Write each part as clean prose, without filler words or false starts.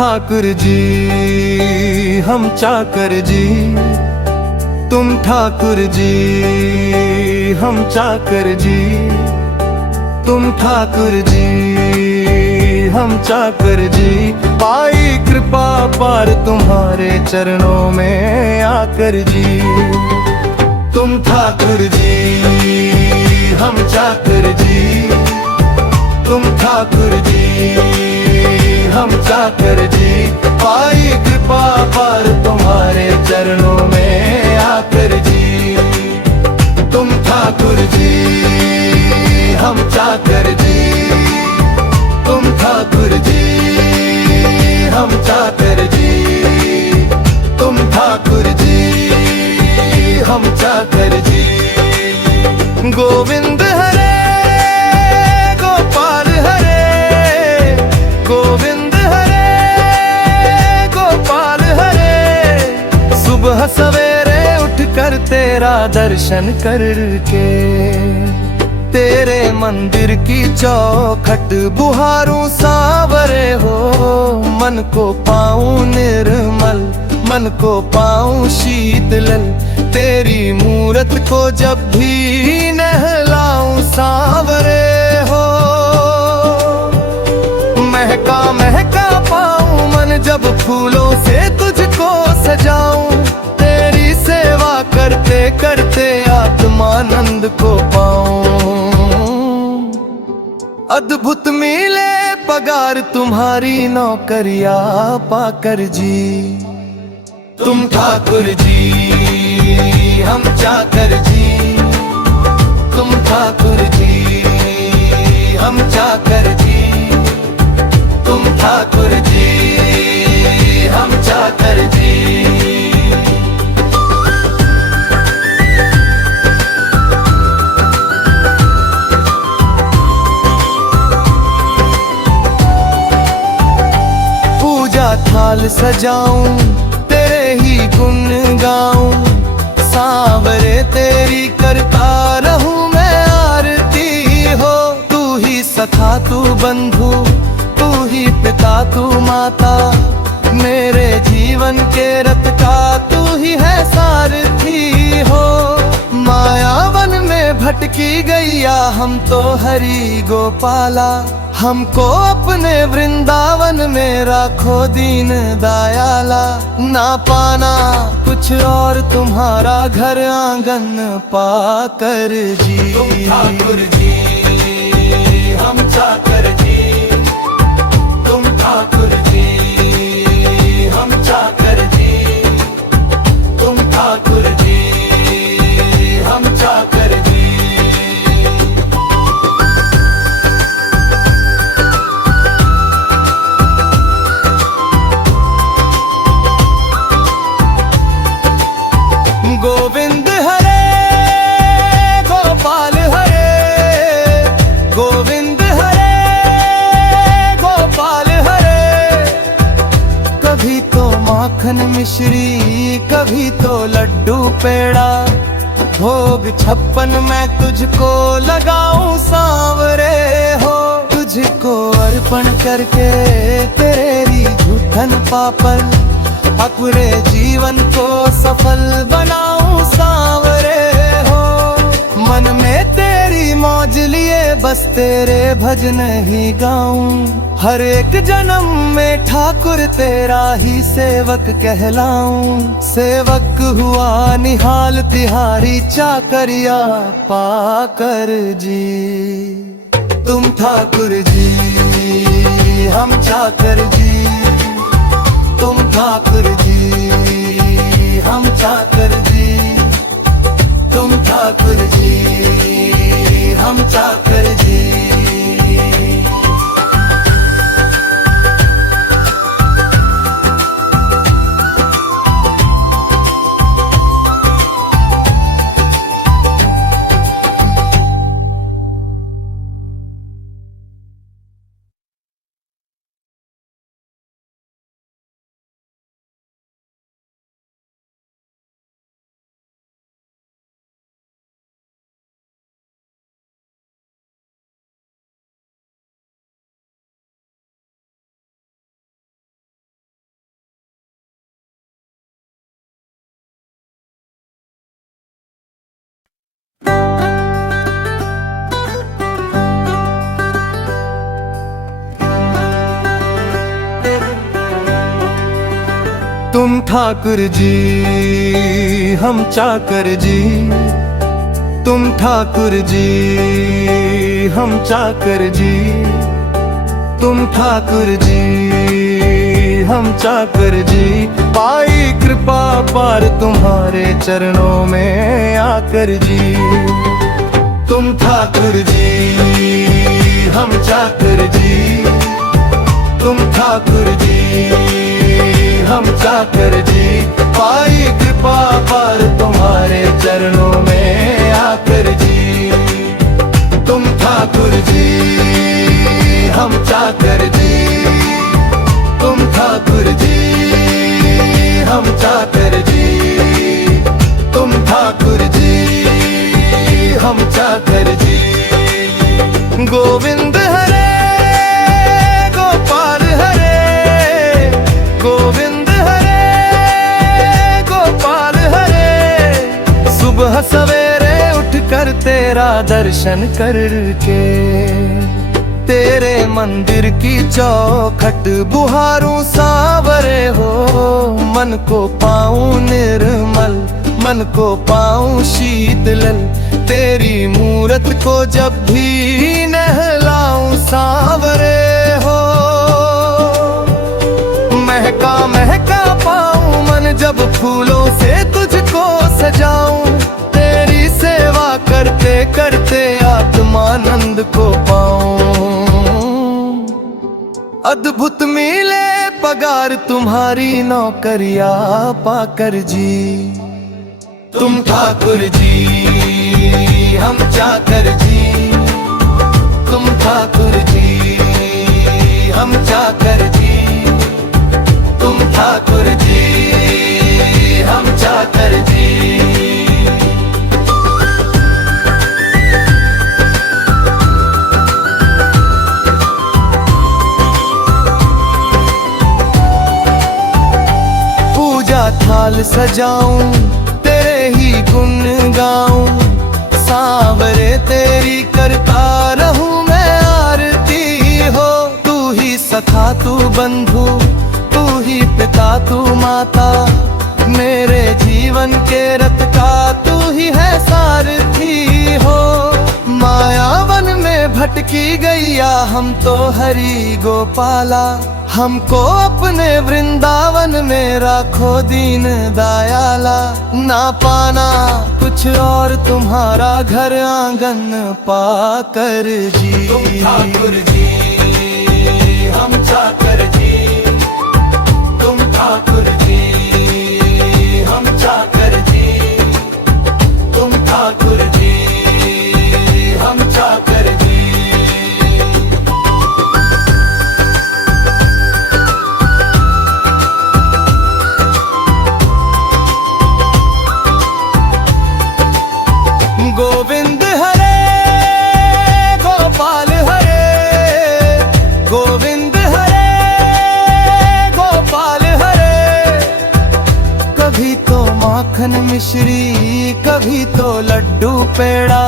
ठाकुर जी हम चाकर जी, तुम ठाकुर जी हम चाकर जी, तुम ठाकुर जी हम चाकर जी। पाई कृपा पार तुम्हारे चरणों में आकर जी। तुम ठाकुर जी हम चाकर जी, तुम ठाकुर जी हम चाकर जी। पाई कृपा पार तुम्हारे चरणों में आकर जी। तुम ठाकुर जी हम चाकर जी, तुम ठाकुर जी हम चाकर जी, तुम ठाकुर जी हम चाकर जी। गोविंद हरे गोपाल हरे, गोविंद हरे गोपाल हरे। सुबह सवेरे उठकर तेरा दर्शन करके, तेरे मंदिर की चौखट बुहारूं सांवरे हो। मन को पाऊं निर्मल, मन को पाऊं शीतल, तेरी मूरत को जब भी नहलाऊं सांवरे हो। महका महका पाऊं मन जब फूलों से तुझको सजाऊं। तेरी सेवा करते करते आत्मानंद को पाऊं। अद्भुत मिले पगार तुम्हारी नौकरिया पाकर जी। तुम ठाकुर जी हम चाकर जी, तुम ठाकुर जी हम चाकर जी, तुम ठाकुर जी हम चाकर जी। पूजा थाल सजाऊं, तेरे ही गुण गाऊं। सांवरे तेरी करता रहूं मैं आरती हो। तू ही सखा तू बंधु, तू ही पिता तू माता, मेरे जीवन के रथ का तू ही है सारथी हो। मायावन में भटकी गैया हम तो हरि गोपाला, हमको अपने वृंदावन में राखो दीन दयाला। ना पाना कुछ और तुम्हारा घर आंगन पाकर जी। तुम ठाकुर जी हम चाकर जी, तुम ठाकुर जी हम चाकर जी, तुम ठाकुर जी हम चाकर जी। गोविंद हरे गोपाल हरे, गोविंद हरे गोपाल हरे। कभी तो माखन मिश्री, कभी तो लड्डू पेड़ा, भोग 56 मैं तुझको लगाऊं सांवरे हो। तुझको अर्पण करके तेरी झूठन पापल, अपने जीवन को सफल बनाऊं सांवरे हो। मन में तेरी मौज लिए बस तेरे भजन ही गाऊं। हर एक जन्म में ठाकुर तेरा ही सेवक कहलाऊं। सेवक हुआ निहाल तिहारी चाकरिया पाकर जी। तुम ठाकुर जी हम चाकर जी, तुम ठाकुर जी हम चाकर जी, तुम ठाकुर जी हम चाकर जी। ठाकुर जी हम चाकर जी, तुम ठाकुर जी हम चाकर जी, तुम ठाकुर जी हम चाकर जी। पाई कृपा पार तुम्हारे चरणों में आकर जी, तुम ठाकुर जी हम चाकर जी, तुम ठाकुर जी हम चाकर जी। पाई कृपा पार तुम्हारे चरणों में आकर जी, तुम ठाकुर जी हम चाकर जी, तुम ठाकुर जी हम चाकर जी, तुम ठाकुर जी हम चाकर जी। गोविंद हरे गोपाल हरे, गोविंद हरे गोपाल हरे। सुबह सवेरे उठकर तेरा दर्शन करके, तेरे मंदिर की चौखट बुहारूं सांवरे हो। मन को पाऊं निर्मल, मन को पाऊं शीतल, तेरी मूरत को जब भी नहलाऊं सांवरे हो। महका महका पाऊं मन जब फूलों से तुझको सजाऊं, तेरी सेवा करते करते आत्मानंद को पाऊं। अद्भुत मिले पगार तुम्हारी नौकरिया पाकर जी, तुम ठाकुर जी हम चाकर जी, तुम ठाकुर जी हम चाकर जी, तुम ठाकुर जी हम चाकर जी। थाल सजाऊं तेरे ही गुण गाऊं, सांवरे तेरी करता रहूं मैं आरती हो। तू ही सखा तू बंधु, तू ही पिता तू माता, मेरे जीवन के रथ का तू ही है सारथी हो। मायावन में भटकी गैया हम तो हरि गोपाला, हमको अपने वृंदावन में राखो दीन दयाला। ना पाना कुछ और तुम्हारा घर आंगन पाकर जी, तुम ठाकुर जी हम चाकर जी, तुम ठाकुर जी हम चाकर जी, तुम ठाकुर जी हम चाकर जी। गोविंद हरे गोपाल हरे, गोविंद हरे गोपाल हरे। कभी तो माखन मिश्री, कभी तो लड्डू पेड़ा,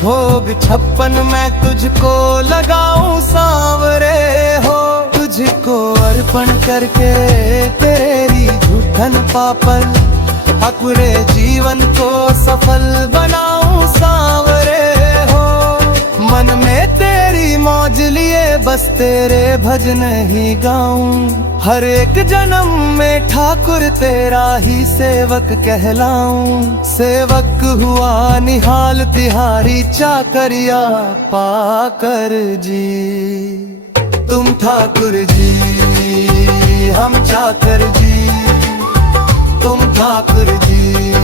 भोग 56 मैं तुझको लगाऊं सांवरे हो। तुझको अर्पण करके तेरी झूठन पापल, अपने जीवन को सफल बनाऊं सांवरे हो। मन में तेरी मौज लिए बस तेरे भजन ही गाऊं, हर एक जन्म में ठाकुर तेरा ही सेवक कहलाऊं। सेवक हुआ निहाल तिहारी चाकरिया पाकर जी, तुम ठाकुर जी हम चाकर जी, तुम ठाकुर जी